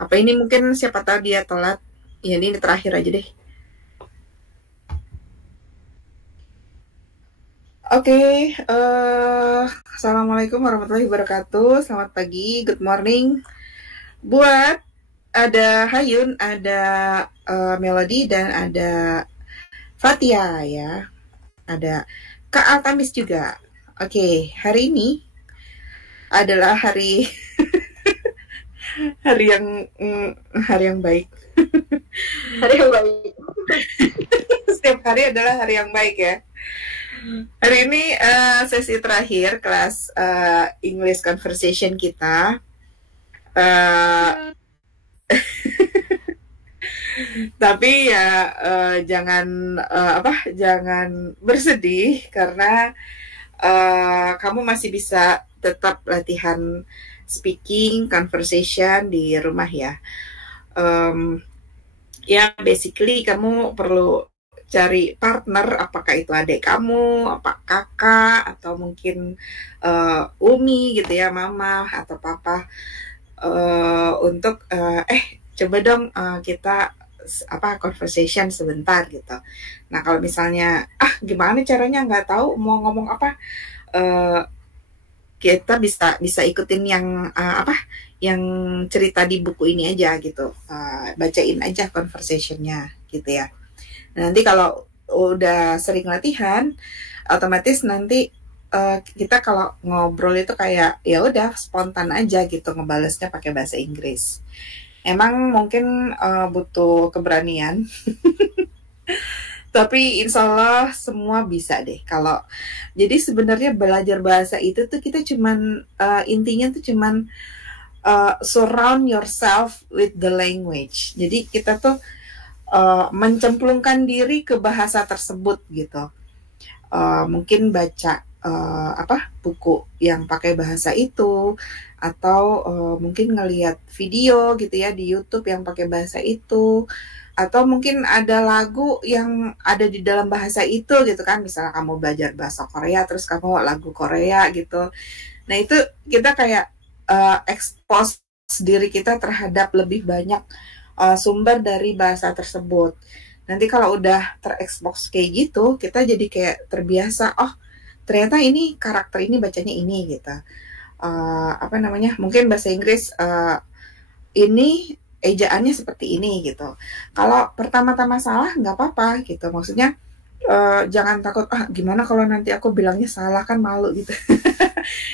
Apa ini mungkin siapa tahu dia telat. Ya ini terakhir aja deh. Oke, Assalamualaikum warahmatullahi wabarakatuh. Selamat pagi, good morning. Buat ada Hayun, ada Melody, dan ada Fatia ya. Ada Kak Altamis juga. Oke, hari ini adalah hari yang hari yang baik. Hari yang baik. Setiap hari adalah hari yang baik ya. Hari ini sesi terakhir kelas English Conversation kita. Tapi ya jangan bersedih karena kamu masih bisa tetap latihan speaking, conversation di rumah ya. Ya basically kamu perlu cari partner, apakah itu adik kamu, apa kakak, atau mungkin umi gitu ya, mama atau papa, untuk coba dong kita conversation sebentar gitu. Nah kalau misalnya gimana caranya nggak tahu mau ngomong apa, kita bisa ikutin yang yang cerita di buku ini aja gitu, bacain aja conversationnya gitu ya. Nah, nanti kalau udah sering latihan, otomatis nanti kita kalau ngobrol itu kayak ya udah spontan aja gitu ngebalesnya pakai bahasa Inggris. Emang mungkin butuh keberanian, tapi insya Allah semua bisa deh. Kalau jadi sebenarnya belajar bahasa itu tuh kita cuman intinya tuh cuman surround yourself with the language. Jadi kita tuh mencemplungkan diri ke bahasa tersebut gitu. Mungkin baca buku yang pakai bahasa itu, atau mungkin ngelihat video gitu ya di YouTube yang pakai bahasa itu, atau mungkin ada lagu yang ada di dalam bahasa itu gitu kan. Misalnya kamu belajar bahasa Korea terus kamu lagu Korea gitu. Nah itu kita kayak expose diri kita terhadap lebih banyak sumber dari bahasa tersebut. Nanti kalau udah terekspos kayak gitu, kita jadi kayak terbiasa, oh ternyata ini karakter ini bacanya ini gitu. Mungkin bahasa Inggris ini ejaannya seperti ini gitu. Kalau pertama-tama salah nggak apa-apa gitu. Maksudnya jangan takut, gimana kalau nanti aku bilangnya salah, kan malu gitu.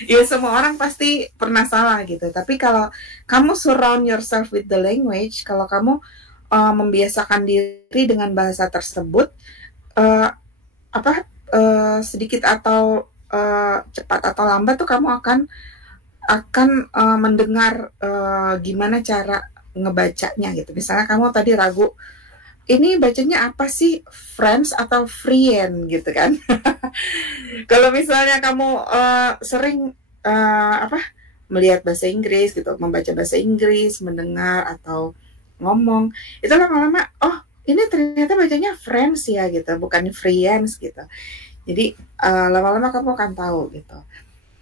Ya semua orang pasti pernah salah gitu. Tapi kalau kamu surround yourself with the language, kalau kamu membiasakan diri dengan bahasa tersebut, sedikit atau cepat atau lambat tuh kamu akan mendengar gimana cara ngebacanya gitu. Misalnya kamu tadi ragu, ini bacanya apa sih, friends atau friend gitu kan? Kalau misalnya kamu sering melihat bahasa Inggris gitu, membaca bahasa Inggris, mendengar atau ngomong, itu lama-lama, oh ini ternyata bacanya friends ya gitu, bukan friends gitu. Jadi lama-lama kamu akan tahu gitu.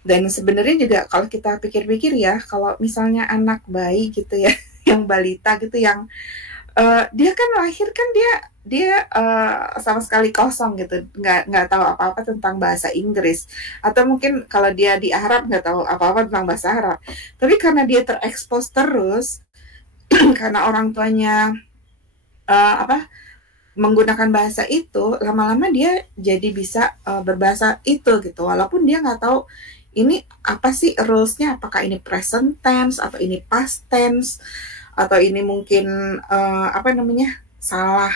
Dan sebenarnya juga kalau kita pikir-pikir ya, kalau misalnya anak bayi gitu ya, yang balita gitu, yang dia kan lahir kan dia sama sekali kosong gitu, nggak tahu apa-apa tentang bahasa Inggris, atau mungkin kalau dia di Arab nggak tahu apa-apa tentang bahasa Arab. Tapi karena dia terekspos terus karena orang tuanya menggunakan bahasa itu, lama-lama dia jadi bisa berbahasa itu gitu, walaupun dia nggak tahu ini apa sih rulesnya, apakah ini present tense atau ini past tense, atau ini mungkin salah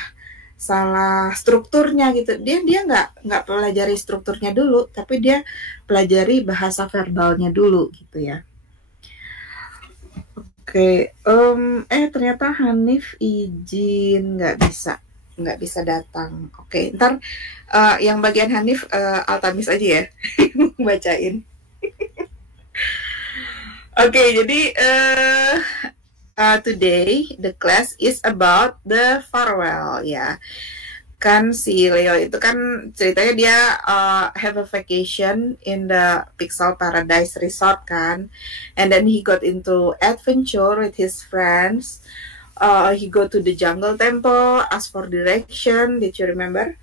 strukturnya gitu. Dia nggak pelajari strukturnya dulu, tapi dia pelajari bahasa verbalnya dulu gitu ya. Oke, ternyata Hanif izin nggak bisa datang. Oke, ntar yang bagian Hanif Altamis aja ya bacain. Oke, jadi today the class is about the farewell ya. kan si Leo itu kan ceritanya dia have a vacation in the Pixel Paradise Resort kan, and then he got into adventure with his friends. He go to the jungle temple, ask for direction. Did you remember?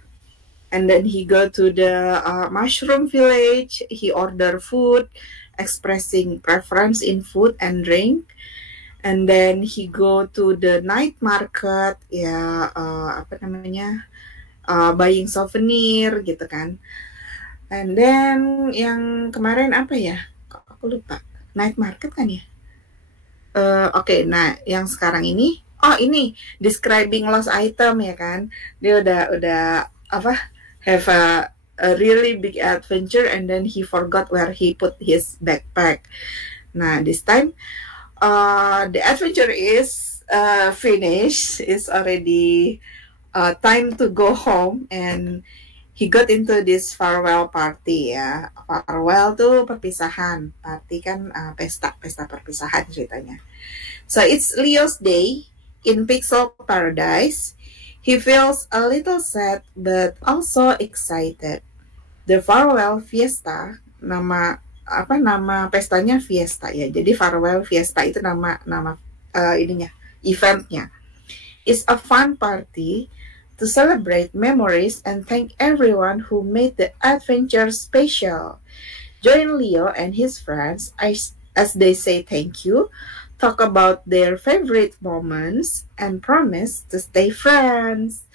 And then he go to the mushroom village. He order food, expressing preference in food and drink. And then he go to the night market, ya apa namanya, buying souvenir gitu kan. And then yang kemarin apa ya? Kok aku lupa. Night market kan ya? Oke, nah yang sekarang ini, ini describing lost item ya kan? Dia udah apa? Have a really big adventure and then he forgot where he put his backpack. Nah, this time the adventure is finished. It's already time to go home and he got into this farewell party ya. Farewell tuh perpisahan, party kan pesta perpisahan ceritanya. So it's Leo's day in Pixel Paradise. He feels a little sad but also excited. The farewell fiesta, nama pestanya fiesta ya. Jadi farewell fiesta itu nama ininya, eventnya. It's a fun party to celebrate memories and thank everyone who made the adventure special. Join Leo and his friends as they say thank you, talk about their favorite moments, and promise to stay friends.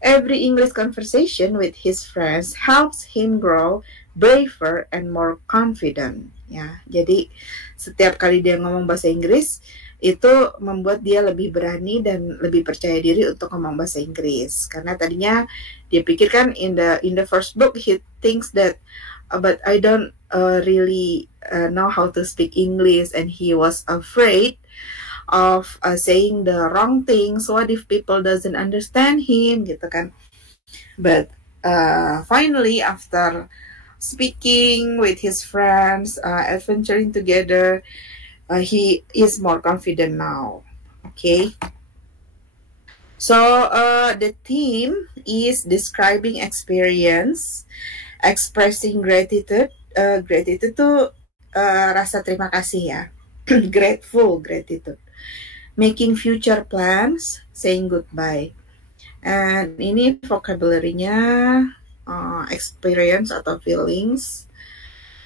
Every English conversation with his friends helps him grow braver and more confident. Ya, jadi setiap kali dia ngomong bahasa Inggris itu membuat dia lebih berani dan lebih percaya diri untuk ngomong bahasa Inggris. Karena tadinya dia pikirkan in the first book he thinks that but I don't really know how to speak English, and he was afraid of saying the wrong things. What if people doesn't understand him gitu kan? But finally after speaking with his friends, adventuring together, he is more confident now. Okay. So the theme is describing experience, expressing gratitude. Gratitude itu rasa terima kasih ya. Grateful, gratitude. Making future plans, saying goodbye. And ini vocabulary-nya experience atau feelings.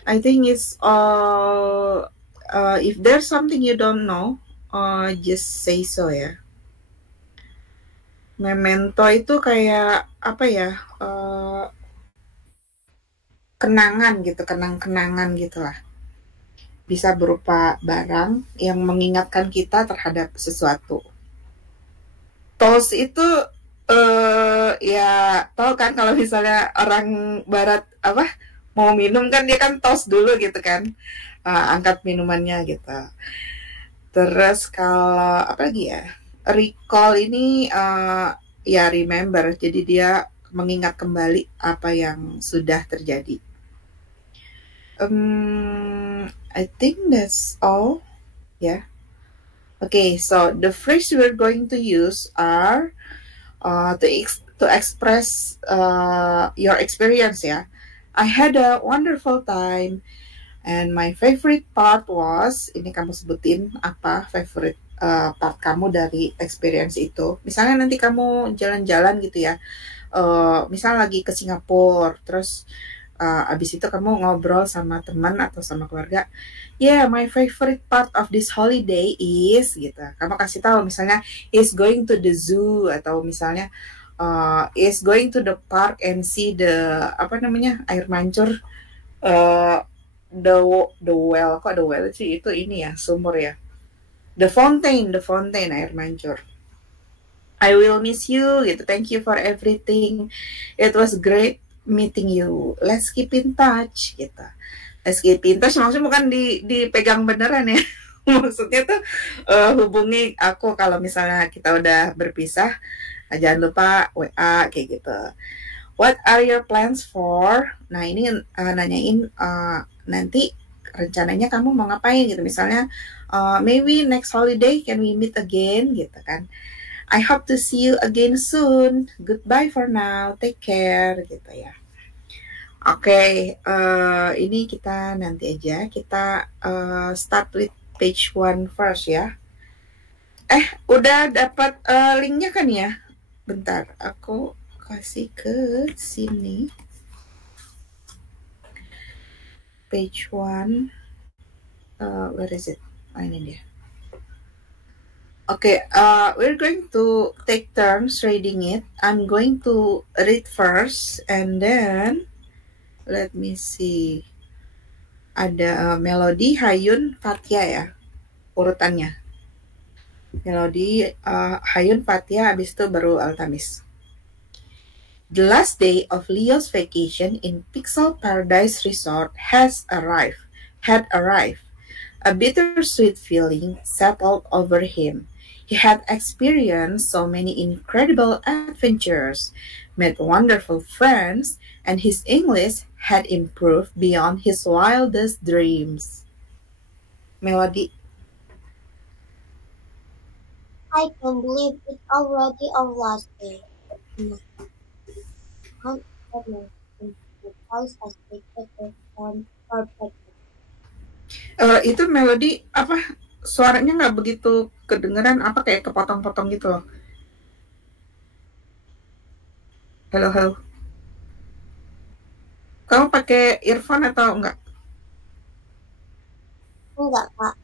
I think it's all if there's something you don't know, just say so ya. Memento itu kayak apa ya? Kenangan gitu, kenang-kenangan gitulah. Bisa berupa barang yang mengingatkan kita terhadap sesuatu. Toast itu ya tahu kan kalau misalnya orang barat mau minum kan dia kan toast dulu gitu kan, angkat minumannya gitu. Terus kalau apa lagi ya, recall ini ya remember, jadi dia mengingat kembali apa yang sudah terjadi. I think that's all. Yeah. Okay, so the phrase we're going to use are to express your experience. Yeah, I had a wonderful time, and my favorite part was. Ini kamu sebutin apa favorite part kamu dari experience itu. Misalnya nanti kamu jalan-jalan gitu ya. Misal lagi ke Singapura, terus abis itu kamu ngobrol sama teman atau sama keluarga, yeah, my favorite part of this holiday is gitu. Kamu kasih tahu misalnya is going to the zoo, atau misalnya is going to the park and see the air mancur, the well, kok the well sih, itu ini ya sumur ya, the fountain air mancur. I will miss you gitu. Thank you for everything. It was great meeting you. Let's keep in touch gitu. Let's keep in touch maksudnya bukan dipegang beneran ya. Maksudnya tuh hubungi aku kalau misalnya kita udah berpisah. Jangan lupa WA kayak gitu. What are your plans for? Nah ini nanyain nanti rencananya kamu mau ngapain gitu. Misalnya maybe next holiday can we meet again gitu kan. I hope to see you again soon. Goodbye for now. Take care gitu ya. Oke, ini kita nanti aja. Kita start with page 1 first ya. Udah dapat linknya kan ya? Bentar, aku kasih ke sini. Page 1. Where is it? Ini dia. Okay, we're going to take turns reading it. I'm going to read first and then let me see. Ada Melody, Hayun, Fatia ya urutannya. Melody, Hayun, Fatia, habis itu baru Altamis. The last day of Leo's vacation in Pixel Paradise Resort had arrived. A bittersweet feeling settled over him. He had experienced so many incredible adventures, met wonderful friends, and his English had improved beyond his wildest dreams. Melody. I can't believe it's already our last day. Can't sadness in the voice as they better than perfect. Itu Melody apa? Suaranya nggak begitu kedengeran, apa kayak kepotong-potong gitu loh. Halo. Kamu pakai earphone atau enggak? Enggak, Kak.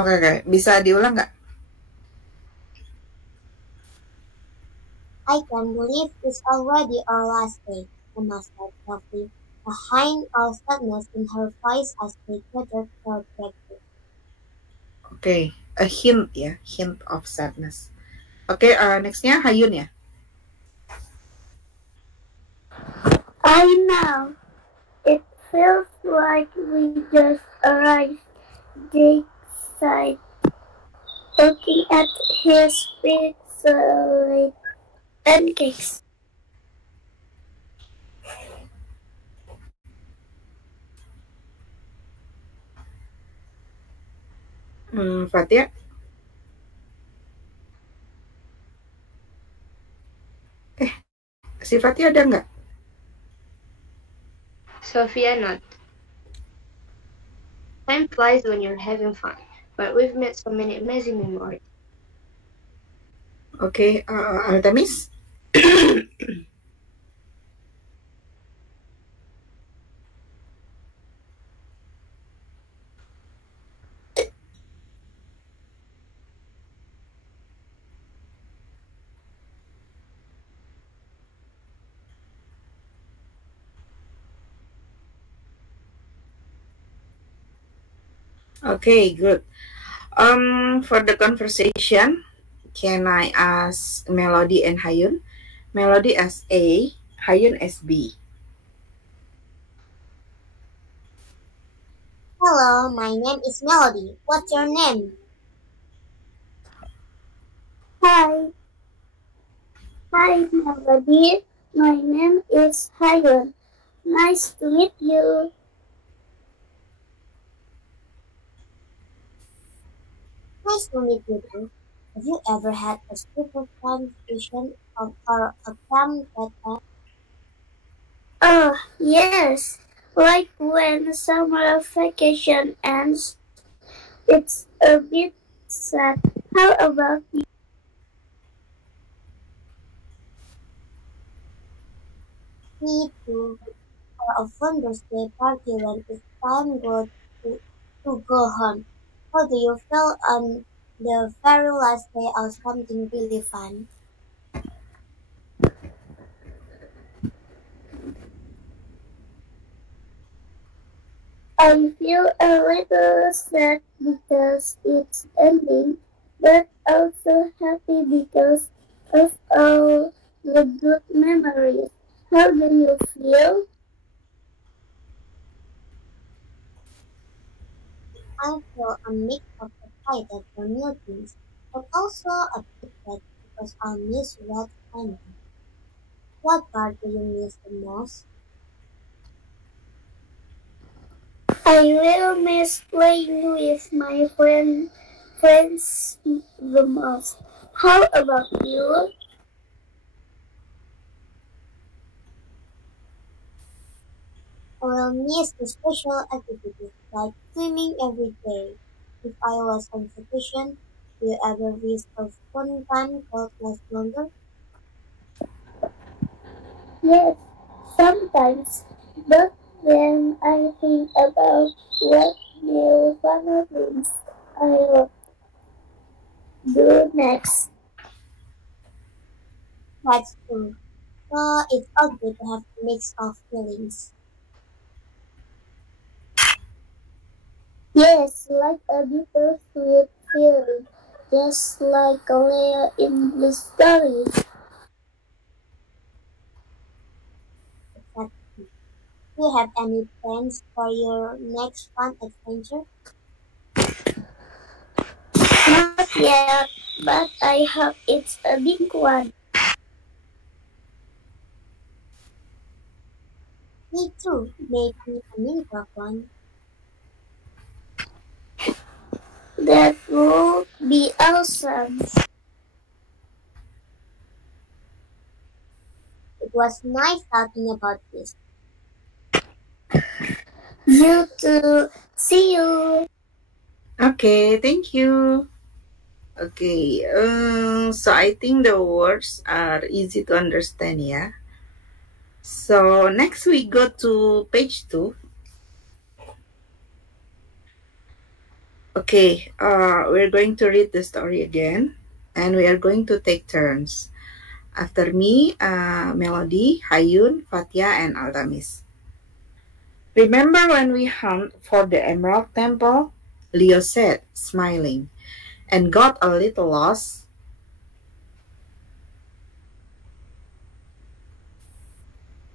Oke. Bisa diulang nggak? I can't believe it's already our last day, Emma said softly, a hint of sadness in her voice as they gathered for breakfast. Oke, a hint ya, hint of sadness. Oke, nextnya Hayun ya. I know. It feels like we just arrived, Jake sighed, looking at his pixelated pancakes. Fatia? Si Fatia ada nggak? Sophia nodded. Time flies when you're having fun, but we've made so many amazing memories. Oke, Artemis? Okay, good. For the conversation, can I ask Melody and Hayun? Melody as A, Hayun as B. Hello, my name is Melody. What's your name? Hi, Melody. My name is Hayun. Nice to meet you. Nice to meet you too. Have you ever had a super fun vision or a camp that time? Oh, yes. Like when summer vacation ends, it's a bit sad. How about you? Me too. For a Founders Day party when it's time to go home. How do you feel on the very last day of something really fun? I feel a little sad because it's ending, but also happy because of all the good memories. How do you feel? I feel a mix of excited for new things, but also a bit sad because I'll miss what's ending. What part do you miss the most? I will miss playing with my friends the most. How about you? I will miss the special activities like swimming every day. If I was on vacation, do you ever wish a fun time could last longer? Yes, sometimes. But then I think about what new fun things I will do next. That's true. But it's okay to have a mix of feelings. Yes, like a bittersweet feeling, just like a layer in the story. Exactly. Do you have any plans for your next fun adventure? Not yet, but I hope it's a big one. Me too. Maybe a Minecraft one. That would be awesome. It was nice talking about this. You too. See you. Okay, thank you. Okay, so I think the words are easy to understand, yeah. So next we go to page 2. Okay, we're going to read the story again, and we are going to take turns. After me, Melody, Hayun, Fatia, and Altamis. Remember when we hunt for the Emerald Temple? Leo said, smiling, and got a little lost.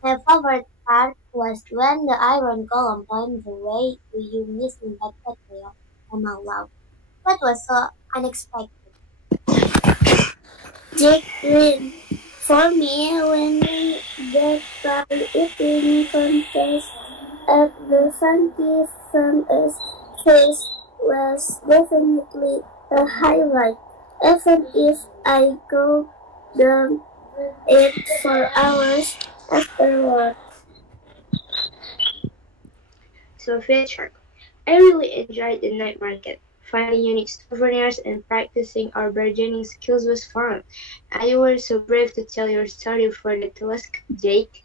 My favorite part was when the iron golem climbed the way to you missing that betrayal. I'm out loud. That was so unexpected. Jack Green. For me, when we get by eating contest at the Funky Farmers Feast was definitely a highlight, even if I go down it for hours afterward. So, Charco, I really enjoyed the night market. Finding unique souvenirs and practicing our bargaining skills was fun. And you were so brave to tell your story for the telescope, Jake.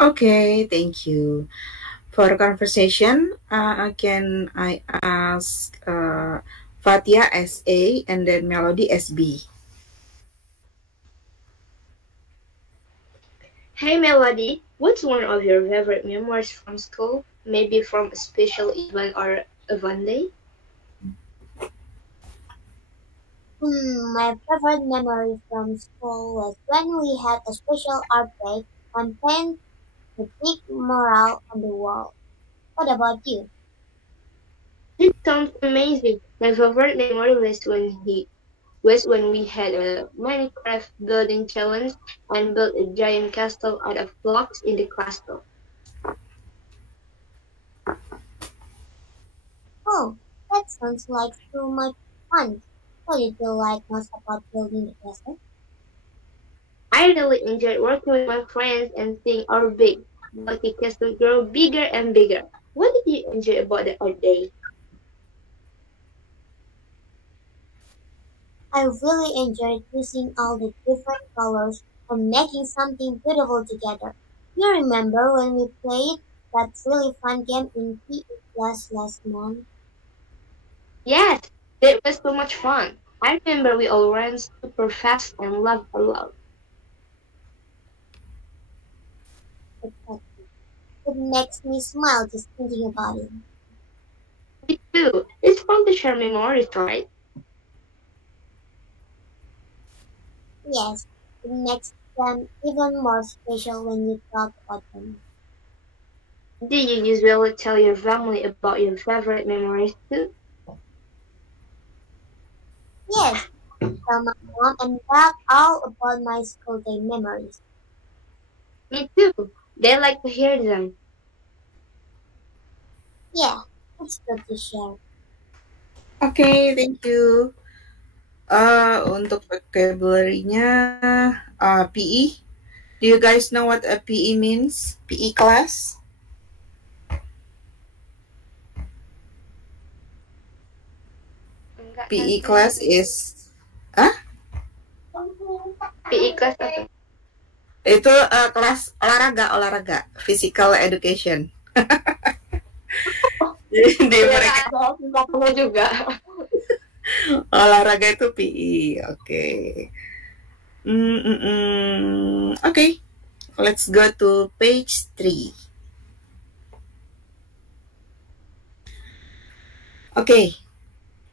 Okay, thank you. For conversation, again, I ask Fatia SA and then Melody SB. Hey Melody, what's one of your favorite memories from school? Maybe from a special event or a fun day? My favorite memory from school was when we had a special art day and painted the big mural on the wall. What about you? It sounds amazing. My favorite memory was when we had a Minecraft building challenge and built a giant castle out of blocks in the classroom. Oh, that sounds like so much fun. What did you like most about building the castle? I really enjoyed working with my friends and seeing our big blocky castle grow bigger and bigger. What did you enjoy about the art day? I really enjoyed using all the different colors and making something beautiful together. You remember when we played that really fun game in PE class last month? Yes, it was so much fun. I remember we all ran super fast and laughed a lot. Exactly. It makes me smile just thinking about it. Me too. It's fun to share memories, right? Yes, it makes them even more special when you talk about them. Do you usually tell your family about your favorite memories too? Yes, tell my mom and dad all about my school day memories. Me too. They like to hear them. Yeah, it's good to share. Oke, thank you. Untuk vocabulary-nya PE. Do you guys know what a PE means? PE class? Enggak, PE nanti. class is PE class apa? itu kelas olahraga, physical education. Jadi mereka Ada juga. olahraga itu PE. Oke. Oke. Let's go to page 3. Okay.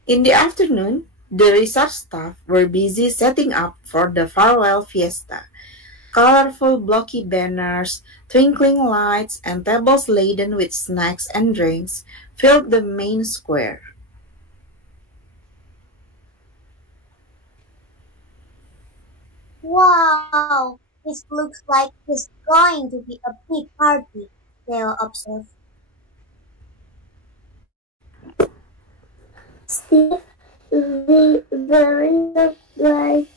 In the afternoon, the resort staff were busy setting up for the farewell fiesta. Colorful blocky banners, twinkling lights, and tables laden with snacks and drinks filled the main square. Wow, this looks like it's going to be a big party, Theo observed. Steve, we very look like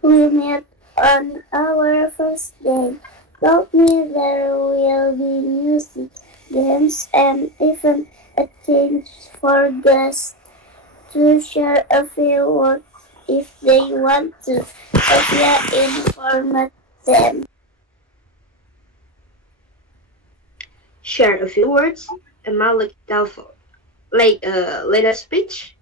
we met on our first day. Told me there will be music, games, and even a chance for guests to share a few words if they want to. Sophia informed them. Share a few words. Emma looked doubtful. Like a little speech?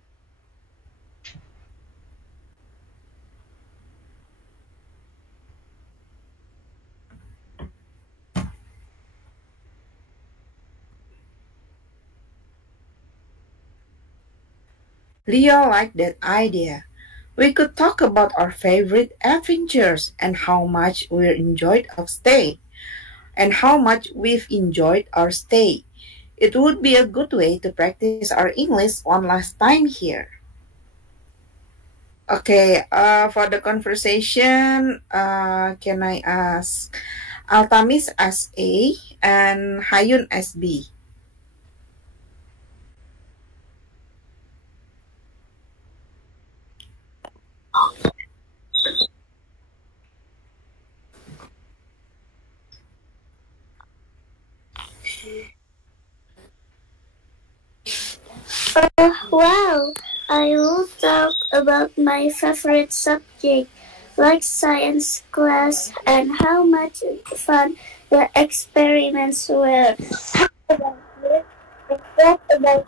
Leo liked that idea. We could talk about our favorite adventures and how much we enjoyed our stay. And how much we've enjoyed our stay. It would be a good way to practice our English one last time here. Okay, for the conversation, can I ask Altamis as A and Hayun as B? Wow, I will talk about my favorite subject, like science class, and how much fun the experiments were. How about you? What about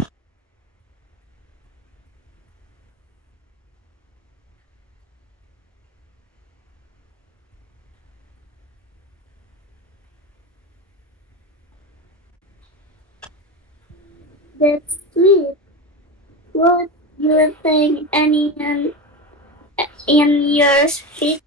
that sweet? Would you think anyone in your speech?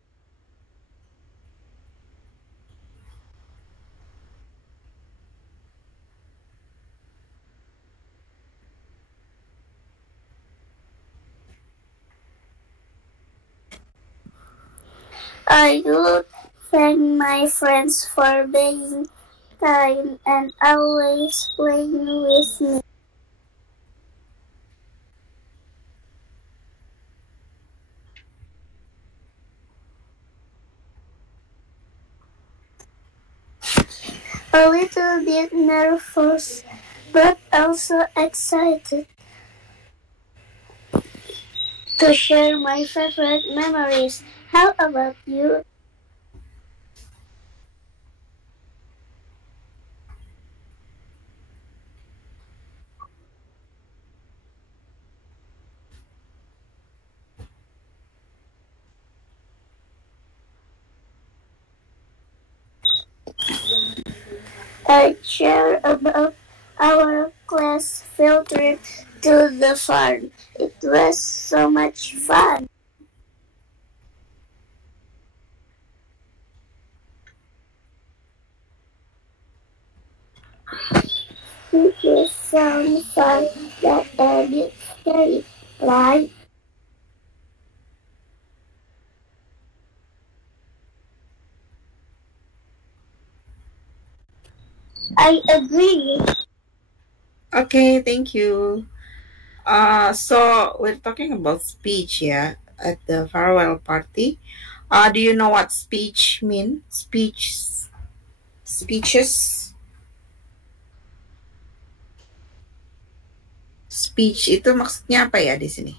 I would thank my friends for being kind and always playing with me. A little bit nervous, but also excited to share my favorite memories. How about you? I share about our class field trip to the farm. It was so much fun. It sounds fun, but a bit scary, right? I agree. Okay, thank you. So we're talking about speech, yeah, at the farewell party. Do you know what speech mean? Speeches. Speech itu maksudnya apa ya di sini?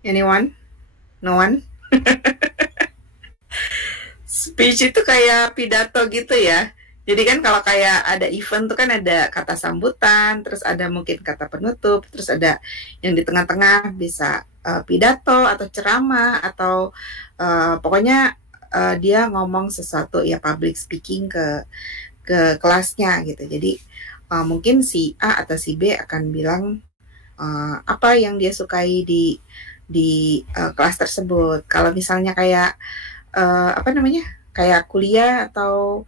Anyone? No one? Speech itu kayak pidato gitu ya. Jadi kan kalau kayak ada event tuh kan ada kata sambutan, terus ada mungkin kata penutup, terus ada yang di tengah-tengah bisa pidato atau ceramah atau pokoknya dia ngomong sesuatu ya public speaking ke kelasnya gitu. Jadi mungkin si A atau si B akan bilang apa yang dia sukai di kelas tersebut. Kalau misalnya kayak apa namanya kayak kuliah atau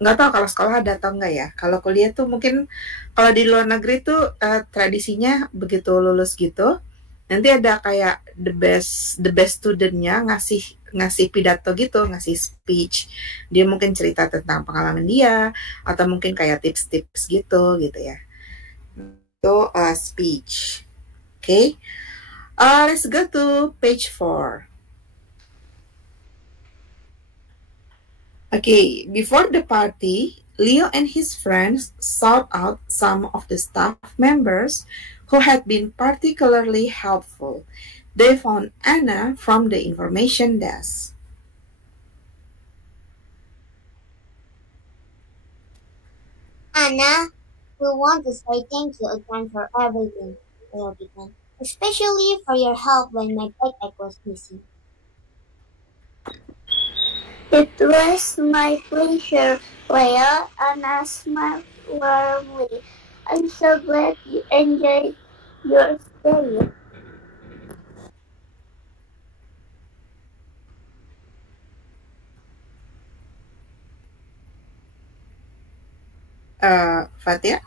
nggak tahu kalau sekolah ada atau enggak ya. Kalau kuliah tuh mungkin kalau di luar negeri tuh tradisinya begitu lulus gitu, nanti ada kayak the best studentnya ngasih ngasih pidato gitu, ngasih speech. Dia mungkin cerita tentang pengalaman dia atau mungkin kayak tips-tips gitu ya. Itu speech. Okay. Let's go to page 4. Okay, before the party, Leo and his friends sought out some of the staff members who had been particularly helpful. They found Anna from the information desk. Anna, we want to say thank you again for everything, Leo began, especially for your help when my backpack was missing. It was my pleasure, Leo. Anna smiled warmly. I'm so glad you enjoyed your stay. Fatia?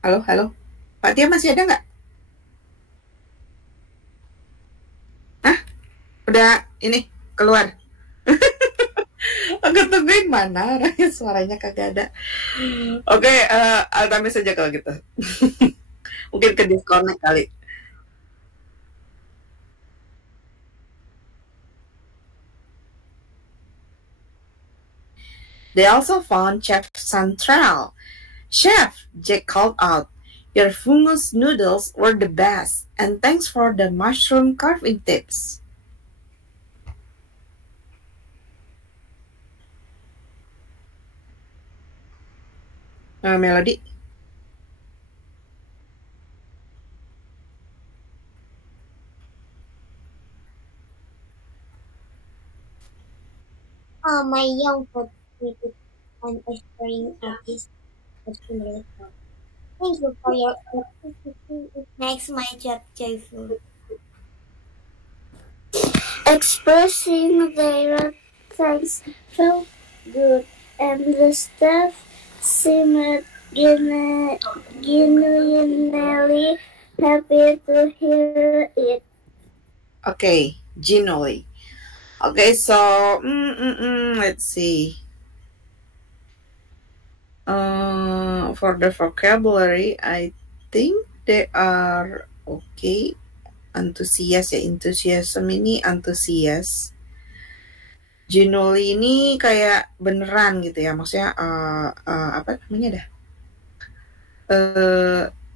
Halo? Fatia masih ada nggak? Hah? Udah ini keluar? Aku tungguin mana orangnya suaranya kagak ada. Oke, Altamis saja kalau gitu. Mungkin ke disconnect kali. They also found Chef Central. Chef, Jake called out, your fungus noodles were the best, and thanks for the mushroom carving tips. Melody? My young creative and aspiring artist has been really proud. Thank you for your participation. It makes my job joyful. Expressing their thanks felt good, and the staff seemed genuinely happy to hear it. Okay, genuinely. Okay, so let's see. For the vocabulary, I think they are okay. Antusias ya, enthusiasm ini antusias. Genuinely ini kayak beneran gitu ya, maksudnya apa namanya dah?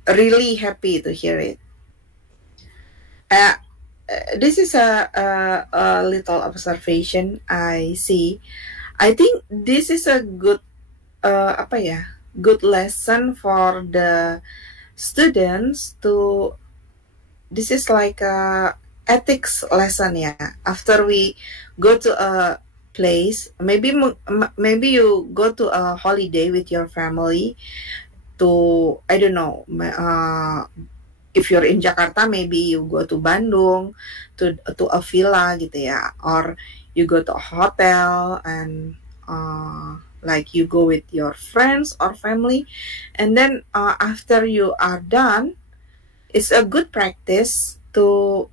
Really happy to hear it. This is a little observation I see. I think this is a good good lesson for the students to. This is like a ethics lesson ya. After we go to a place, maybe you go to a holiday with your family to, I don't know, if you're in Jakarta, maybe you go to Bandung, to a villa gitu ya, or you go to a hotel and like you go with your friends or family, and then after you are done, it's a good practice to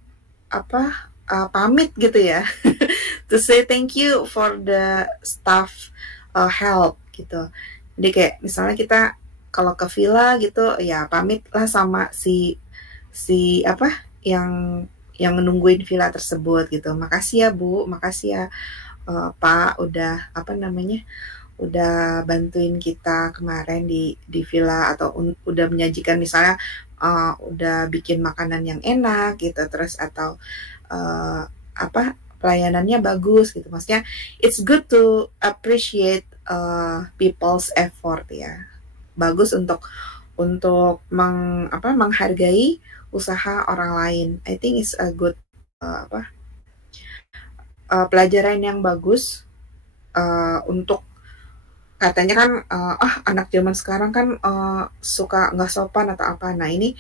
pamit gitu ya, to say thank you for the staff help gitu. Jadi kayak misalnya kita kalau ke villa gitu ya pamit lah sama si yang menungguin villa tersebut gitu. Makasih ya Bu, makasih ya Pak udah udah bantuin kita kemarin di villa, atau udah menyajikan misalnya udah bikin makanan yang enak gitu, terus atau pelayanannya bagus gitu. Maksudnya it's good to appreciate people's effort ya. Bagus untuk menghargai usaha orang lain. I think it's a good pelajaran yang bagus untuk, katanya kan anak zaman sekarang kan suka nggak sopan atau apa. Nah ini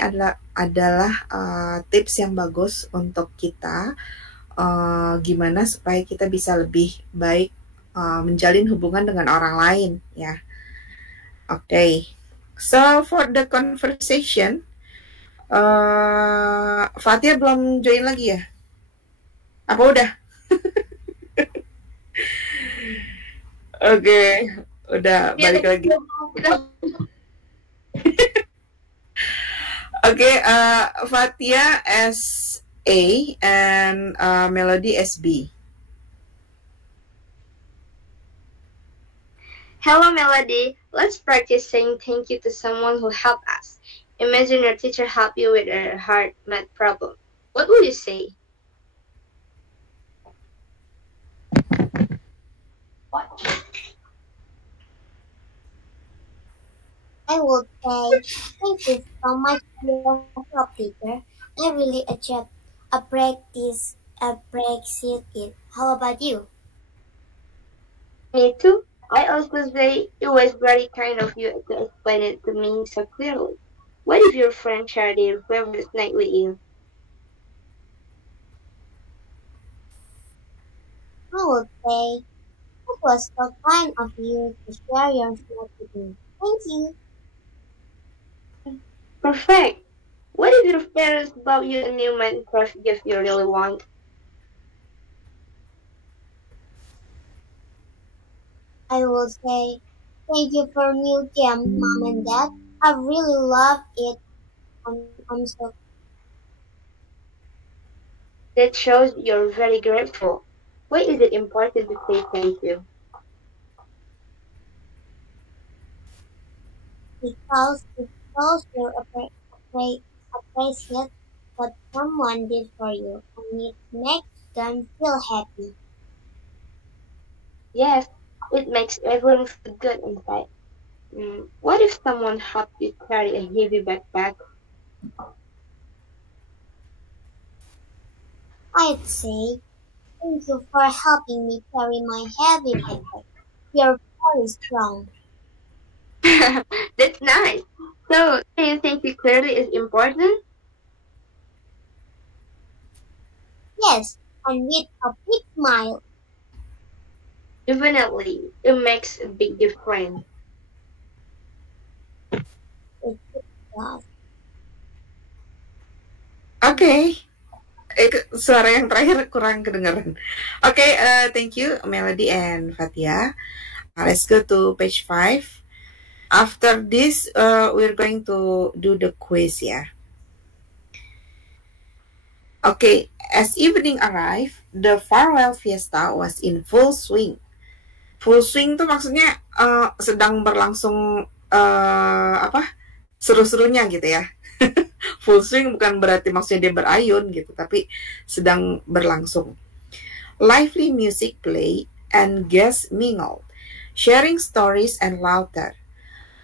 adalah tips yang bagus untuk kita gimana supaya kita bisa lebih baik menjalin hubungan dengan orang lain ya. Okay, so for the conversation, Fatia belum join lagi ya? Apa udah? Oke, udah balik lagi. Oke, Fatia SA and Melody SB. Hello, Melody. Let's practice saying thank you to someone who helped us. Imagine your teacher helped you with a hard math problem. What would you say? I would say, thank you so much for your help, teacher. I really appreciate it. How about you? Me too. I also say it was very kind of you to explain it to me so clearly. What if your friend shared their favorite snack with you? I would say, it was so kind of you to share your snack with me. Thank you. Perfect. What if your parents bought you a new Minecraft gift you really want? I will say, thank you for new game, Mom and Dad. I really love it. I'm so. That shows you're very grateful. Why is it important to say thank you? Because it shows you appreciate what someone did for you, and it makes them feel happy. Yes, it makes everyone feel good inside. What if someone helped you carry a heavy backpack? I'd say, thank you for helping me carry my heavy backpack. You're very strong. That's nice. So, saying thank you clearly is important? Yes, and with a big smile. Definitely, it makes a big difference. It does. Oke. Suara yang terakhir kurang kedengaran. Oke, thank you Melody and Fatia. Let's go to page 5. After this, we're going to do the quiz ya. Okay, as evening arrived, the farewell fiesta was in full swing. Full swing tuh maksudnya sedang berlangsung seru-serunya gitu ya. Full swing bukan berarti maksudnya dia berayun gitu, tapi sedang berlangsung. Lively music played and guests mingled, sharing stories and laughter.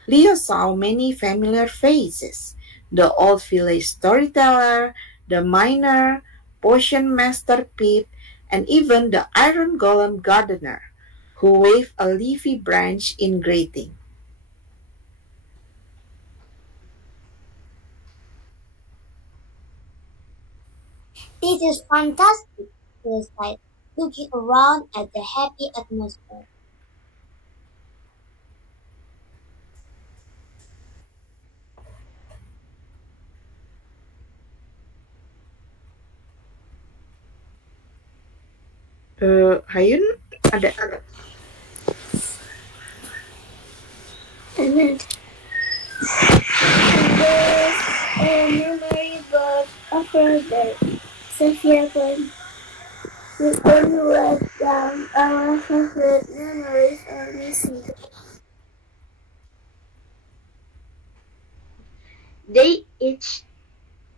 Leo saw many familiar faces: the old village storyteller, the miner, potion master Pete, and even the iron golem gardener, who waved a leafy branch in greeting. This is fantastic, he sighed, looking around at the happy atmosphere. Hayun ada. And then there's a memory board over there. Sophia can we can write down our favorite memories or missing. They each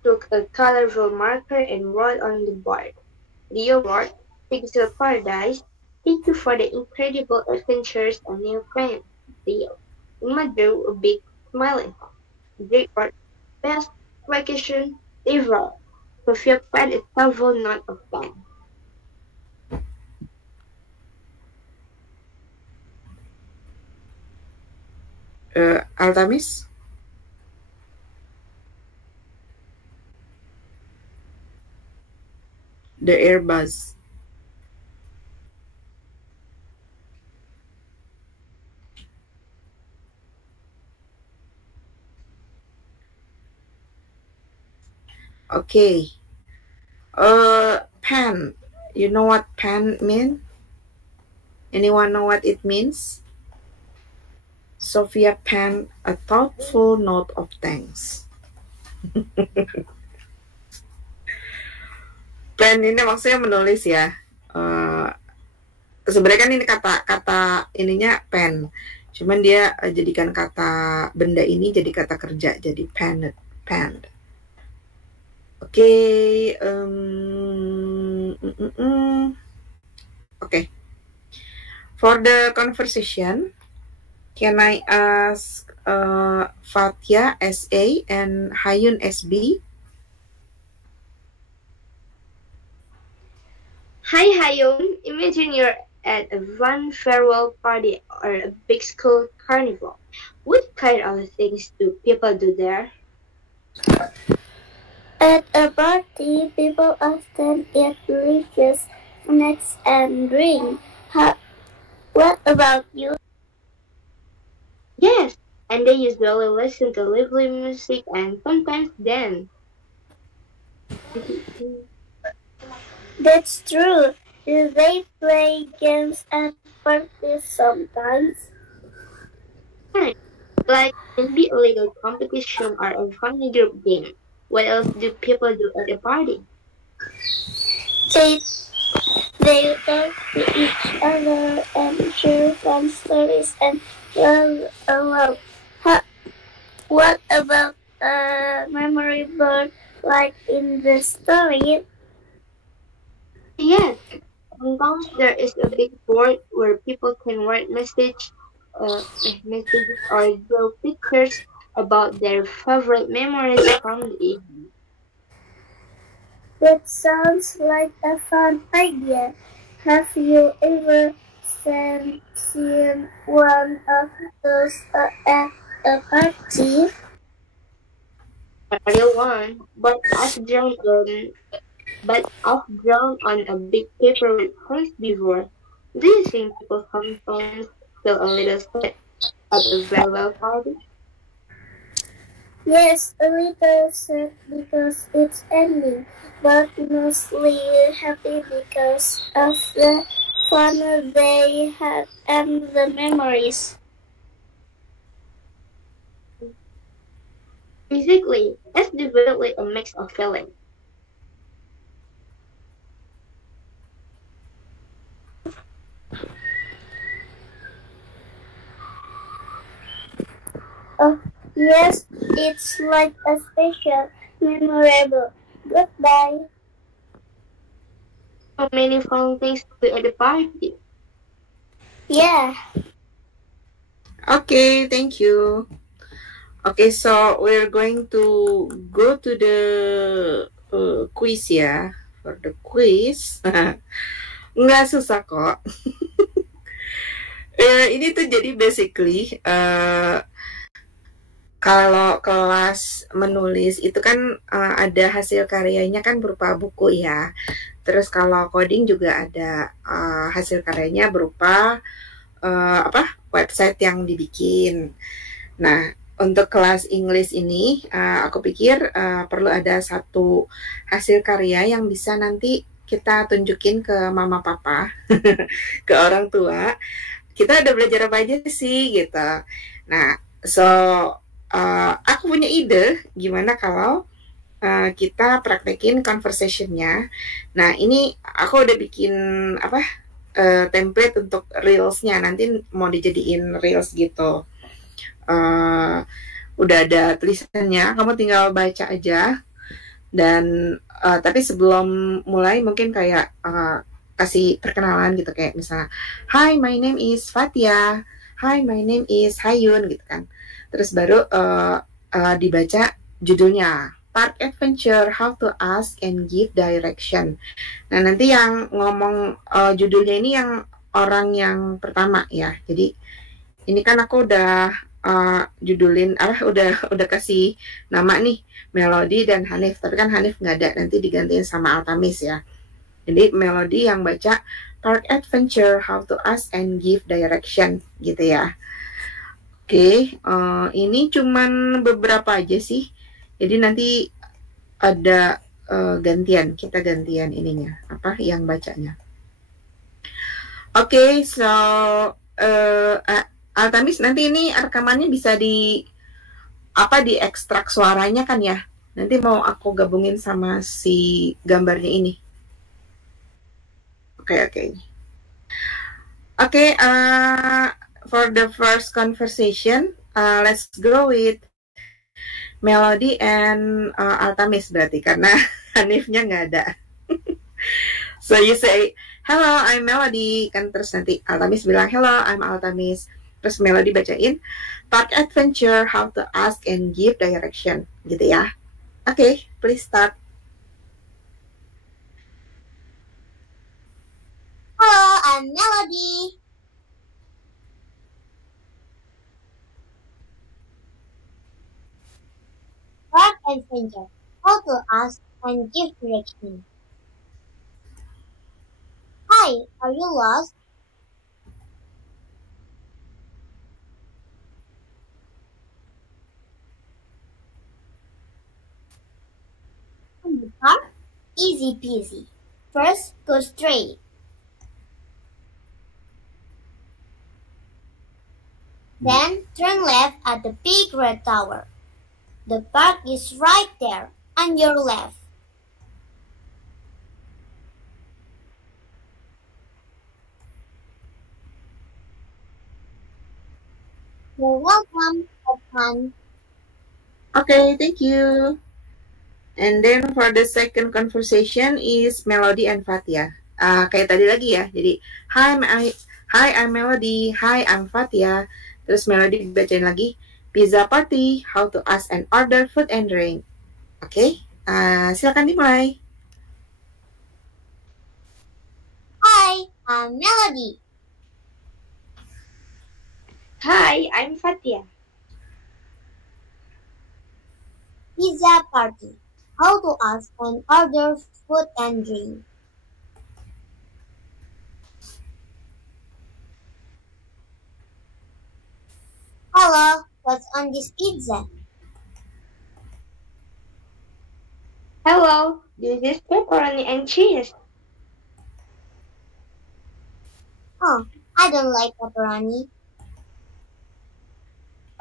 took a colorful marker and wrote on the board. Leo wrote, Pixel Paradise, thank you for the incredible adventures and new friends, Leo. Emma drew a big smiling heart. Jake wrote, best vacation ever. Sophia penned a thoughtful note of thanks. Altamis? The Airbus. Okay. Pen. You know what pen mean? Anyone know what it means? Sophia penned a thoughtful note of thanks. Pen ini maksudnya menulis ya. Sebenarnya kan ini kata ininya pen. Cuman dia jadikan kata benda ini jadi kata kerja, jadi penned. Okay. Okay. For the conversation, can I ask Fatia SA and Hayun SB? Hi Hayun, imagine you're at a fun farewell party or a big school carnival. What kind of things do people do there? At a party, people often eat delicious snacks and drink. What about you? Yes, and they usually listen to lively music and sometimes dance. That's true. Do they play games at parties sometimes? Like maybe a little competition or a funny group game. What else do people do at a party? They talk to each other and share fun stories and laugh aloud. What about a memory board like in the story? Yes, sometimes there is a big board where people can write messages or draw pictures about their favorite memories from the evening. That sounds like a fun idea. Have you ever seen one of those at a party? A real one, but I've drawn on a big paper with hearts before. Do you think people sometimes feel a little sad at a farewell party? Yes, a little sad because it's ending, but mostly happy because of the fun they had and the memories. Basically, it's definitely a mix of feelings. Oh, yes, it's like a special, memorable. Goodbye. So many fun things to do at the party. Yeah. Okay, thank you. Okay, so we're going to go to the quiz ya. For the quiz, nggak susah kok. Ini tuh jadi basically kalau kelas menulis itu kan ada hasil karyanya kan berupa buku ya. Terus kalau coding juga ada hasil karyanya berupa website yang dibikin. Nah, untuk kelas English ini aku pikir perlu ada satu hasil karya yang bisa nanti kita tunjukin ke mama papa, ke orang tua. Kita udah belajar apa aja sih gitu. Nah, aku punya ide gimana kalau kita praktekin conversation-nya. Nah, ini aku udah bikin template untuk reels-nya. Nanti mau dijadiin reels gitu. Udah ada tulisannya, kamu tinggal baca aja. Dan tapi sebelum mulai mungkin kayak kasih perkenalan gitu, kayak misalnya, Hi, my name is Fatia. Hi, my name is Hayun gitu kan. Terus baru dibaca judulnya, Park Adventure, How to Ask and Give Direction. Nah, nanti yang ngomong judulnya ini yang orang yang pertama ya. Jadi ini kan aku udah judulin, udah kasih nama nih, Melody dan Hanif. Tapi kan Hanif nggak ada, nanti digantiin sama Altamis ya. Jadi Melody yang baca Park Adventure, How to Ask and Give Direction gitu ya. Oke, ini cuman beberapa aja sih. Jadi nanti ada kita gantian ininya, yang bacanya. Oke, so Altamis, nanti ini rekamannya bisa diekstrak suaranya kan ya? Nanti mau aku gabungin sama si gambarnya ini. Oke. For the first conversation, let's go with Melody and Altamis berarti, karena Hanifnya nggak ada. So you say, hello, I'm Melody. Kan terus nanti Altamis bilang, hello, I'm Altamis. Terus Melody bacain, Park Adventure, How to Ask and Give Direction. Gitu ya. Oke, please start. Hello, I'm Melody. Park Adventure, How to Ask and Give Direction. Hi, are you lost? In the park? Easy peasy. First, go straight. Then, turn left at the big red tower. The park is right there, on your left. You're welcome, everyone. Okay, thank you. And then for the second conversation is Melody and Fatia. Kayak tadi lagi ya. Jadi, Hi, I'm Melody. Hi, I'm Fatia. Terus Melody bacain lagi, Pizza Party, How to Ask and Order Food and Drink. Oke, silakan dimulai. Hi, I'm Melody. Hi, I'm Fatia. Pizza Party, How to Ask and Order Food and Drink. Hello, what's on this pizza? Hello, this is pepperoni and cheese. Oh, I don't like pepperoni.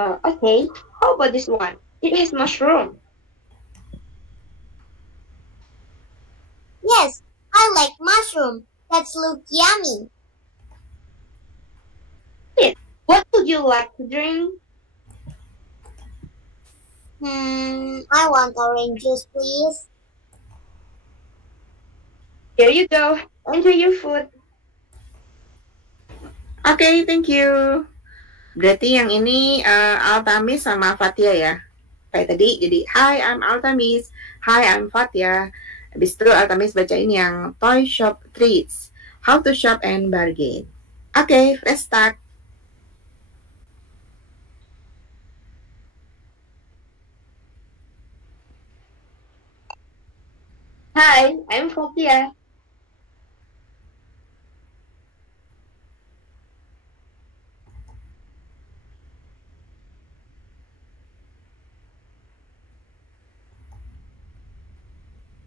Okay, how about this one? It has mushroom. Yes, I like mushroom. That's look yummy. What would you like to drink? I want orange juice, please. Here you go. Enjoy your food. Oke, thank you. Berarti yang ini Altamis sama Fatia ya. Kayak tadi, jadi Hi, I'm Altamis. Hi, I'm Fatia. Habis itu Altamis bacain yang Toy Shop Treats, How to Shop and Bargain. Oke, let's start. Hi, I'm Fatia.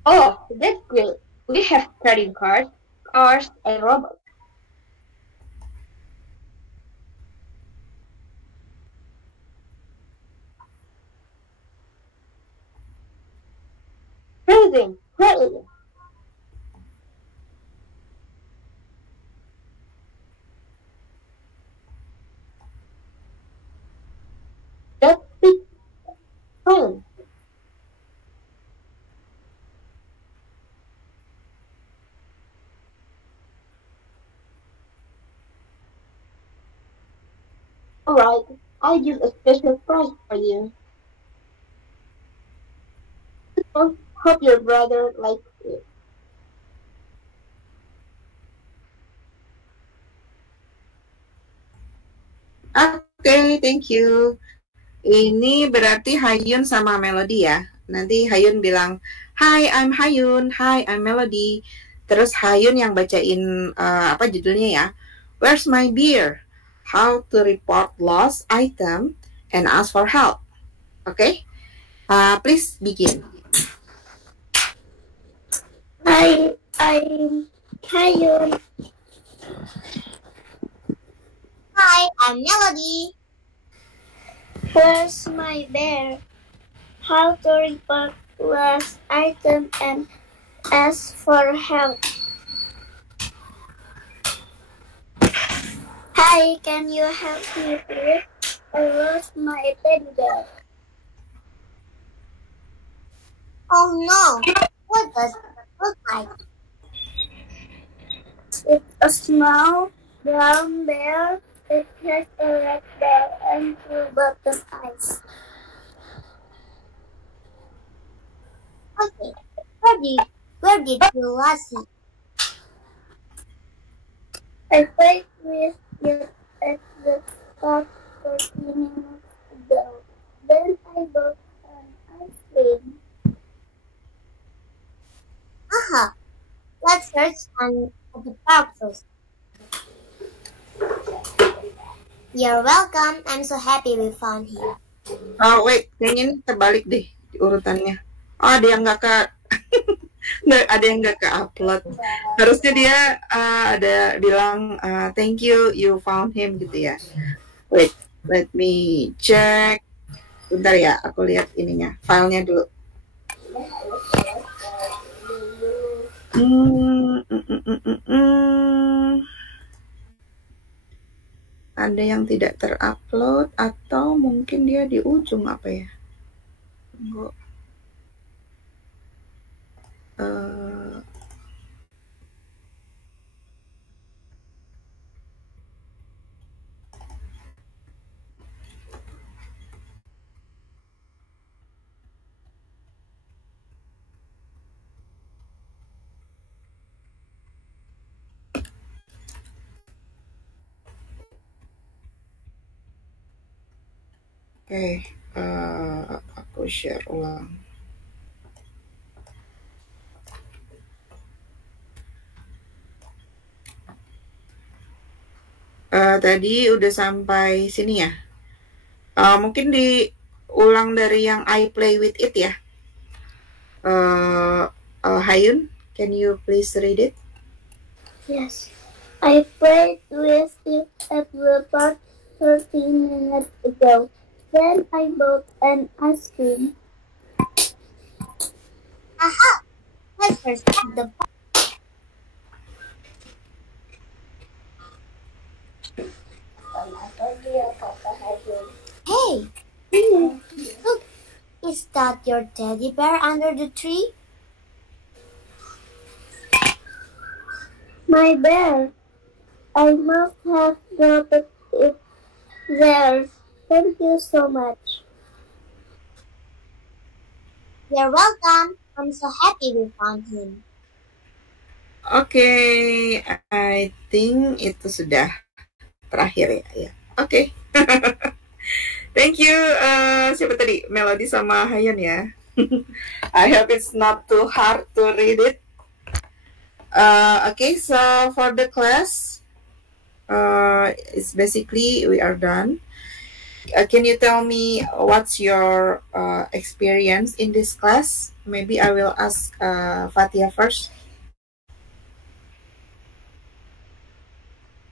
Oh, that's great. We have trading cards, cars, and robots. Amazing, great. That's big fun. Alright, I'll give a special prize for you. Hope your brother likes it. Oke, thank you. Ini berarti Hayun sama Melody ya. Nanti Hayun bilang, Hi, I'm Hayun. Hi, I'm Melody. Terus Hayun yang bacain apa judulnya ya? Where's my beer? How to report lost item and ask for help. Oke, please begin. Hi, I'm Hayun. Hi, I'm Melody. Where's my bear? How to report lost item and ask for help. Hi, can you help me please? I lost my teddy bear. Oh no, what does it look like? It's a small brown bear. It has a red tail and two button eyes. Okay, where did you last see? I played with it at the park 30 minutes ago. Then I bought an ice cream. Aha, let's search at the park first. You're welcome. I'm so happy we found him. Oh wait, kayaknya ini terbalik deh urutannya. Oh, ada yang nggak ke ada yang nggak ke upload. Harusnya dia ada bilang thank you, you found him gitu ya. Wait, let me check. Bentar ya, aku lihat ininya, filenya dulu. Ada yang tidak terupload atau mungkin dia di ujung apa ya? Tunggu. Oke, aku share ulang. Tadi udah sampai sini ya. Mungkin diulang dari yang I play with it ya. Hayun, can you please read it? Yes. I played with it at the park 30 minutes ago. Then I bought an ice cream. Aha, let's search at the park. Hey, look, is that your teddy bear under the tree? My bear. I must have dropped it there. Thank you so much. You're welcome. I'm so happy we found him. Oke, I think itu sudah terakhir ya. Oke. Thank you. Siapa tadi? Melody sama Hayun ya. I hope it's not too hard to read it. Okay, so for the class, it's basically we are done. Can you tell me what's your experience in this class? Maybe I will ask Fatia first.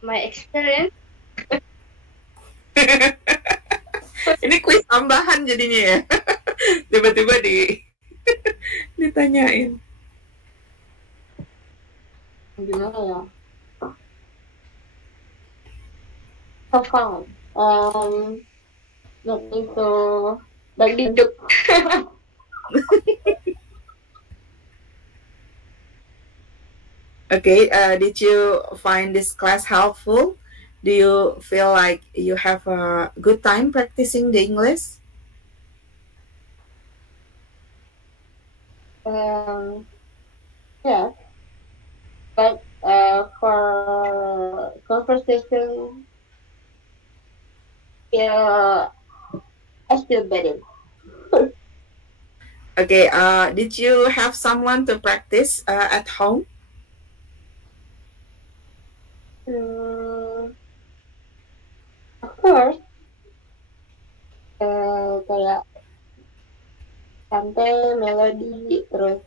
My experience? Ini quiz tambahan jadinya ya. Tiba-tiba ditanyain. Gimana ya? So fun. Nothing so dagdikduk. Okay, did you find this class helpful? Do you feel like you have a good time practicing the English? Yeah, but for conversation, yeah, I still better. Okay, did you have someone to practice at home? Of course, kayak Tante, Melody, terus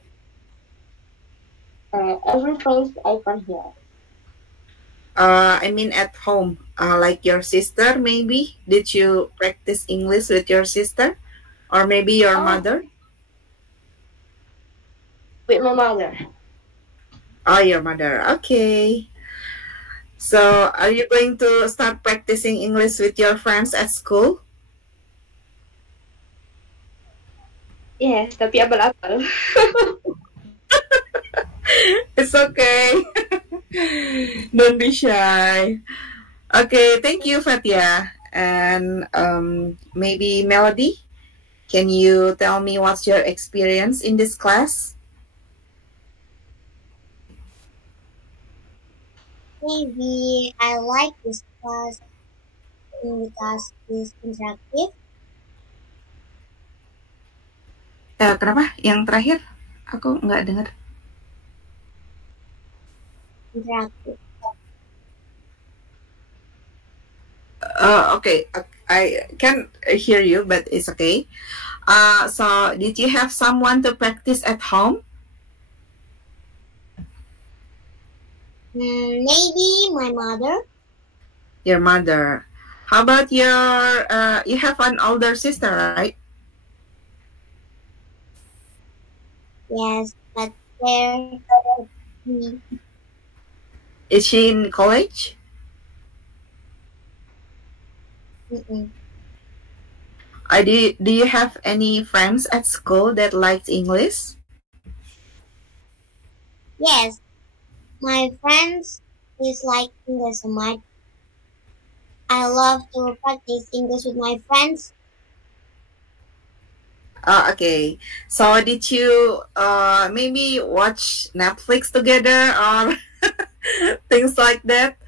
every phrase I can hear. I mean at home, like your sister maybe? Did you practice English with your sister? Or maybe your mother? With my mother. Oh, your mother. Okay. So, are you going to start practicing English with your friends at school? Yes, tapi abal-abal. It's okay. Don't be shy. Okay, thank you, Fatia. And maybe Melody, can you tell me what's your experience in this class? Maybe I like this class because it's interactive. Kenapa? Yang terakhir aku nggak dengar. Interactive. Okay, I can hear you, but it's okay. So, did you have someone to practice at home? Maybe my mother. Your mother. How about you have an older sister, right? Yes, but there. Is she in college? Do you have any friends at school that likes English? Yes, my friends dislike English so much. I love to practice English with my friends. Okay. So did you maybe watch Netflix together or things like that?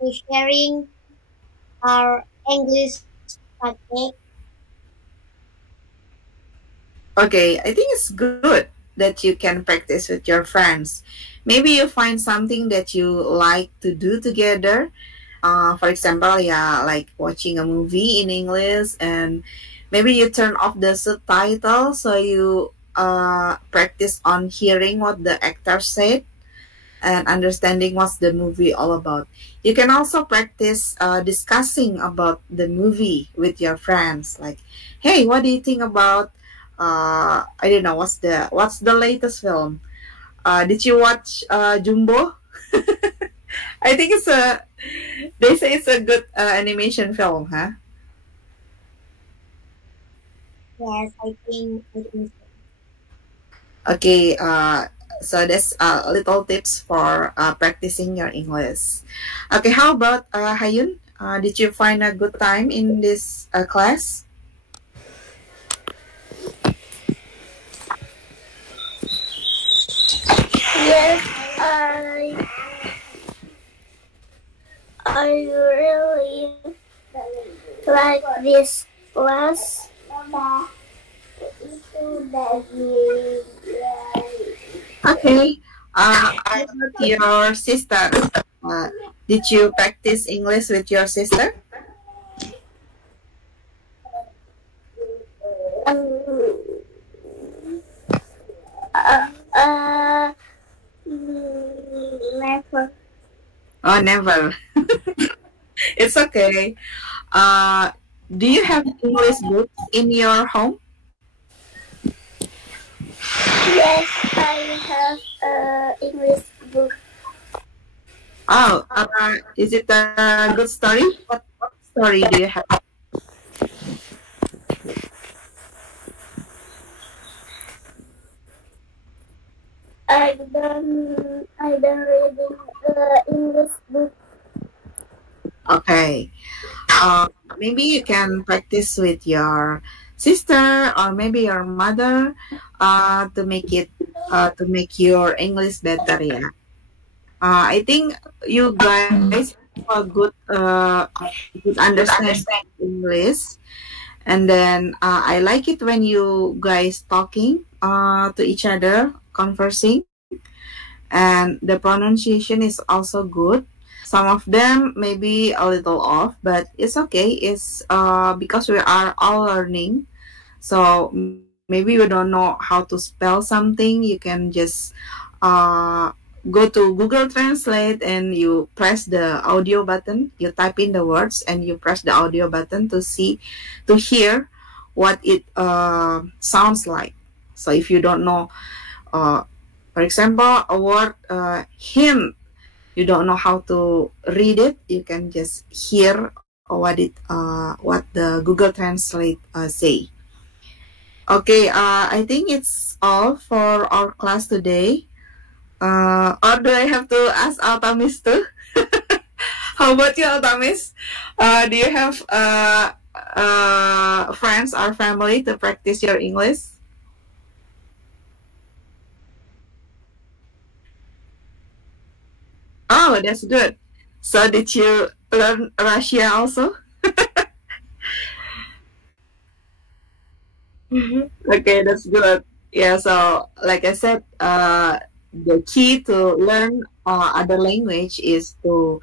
we're sharing our English practice. Okay, I think it's good that you can practice with your friends. Maybe you find something that you like to do together. For example, yeah, like watching a movie in English, and maybe you turn off the subtitle so you practice on hearing what the actor said and understanding what's the movie all about. You can also practice discussing about the movie with your friends. Like, hey, what do you think about I don't know what's the latest film? Did you watch Jumbo? I think they say it's a good animation film, huh? Yes, I think so. Okay, so that's little tips for practicing your English. Okay, how about Hayun? Did you find a good time in this class? Yes, I really like this class. Okay. How about your sister? Did you practice English with your sister? Never. Oh, never. It's okay. Do you have English books in your home? Yes, I have English book. Oh, is it a good story? What story do you have? I don't reading English book. Okay. Maybe you can practice with your sister or maybe your mother to make your English better. Yeah. I think you guys have a good understanding English, and then I like it when you guys talking to each other, conversing, and the pronunciation is also good. Some of them may be a little off, but it's okay. It's because we are all learning. So maybe you don't know how to spell something. You can just go to Google Translate and you press the audio button. You type in the words and you press the audio button to hear what it sounds like. So if you don't know, for example, a word hint, you don't know how to read it, you can just hear what the Google Translate say. Okay, I think it's all for our class today. Or do I have to ask Altamis too? How about you, Altamis? Do you have friends or family to practice your English? Oh, that's good. So did you learn Russia also? Okay, that's good. Yeah, so like I said, the key to learn other language is to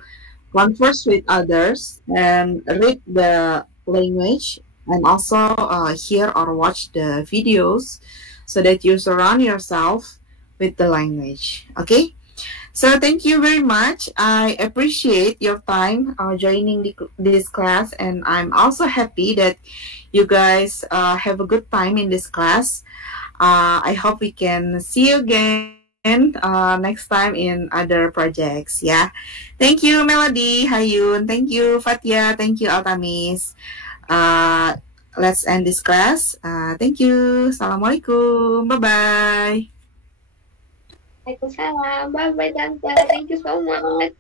converse with others and read the language and also hear or watch the videos so that you surround yourself with the language. Okay? So thank you very much. I appreciate your time joining this class, and I'm also happy that you guys have a good time in this class. I hope we can see you again next time in other projects. Yeah. Thank you, Melody, Hayun. Thank you, Fatia. Thank you, Altamis. Let's end this class. Thank you. Assalamualaikum. Bye-bye. Waalaikumsalam. Bye bye, Tante. Thank you so much.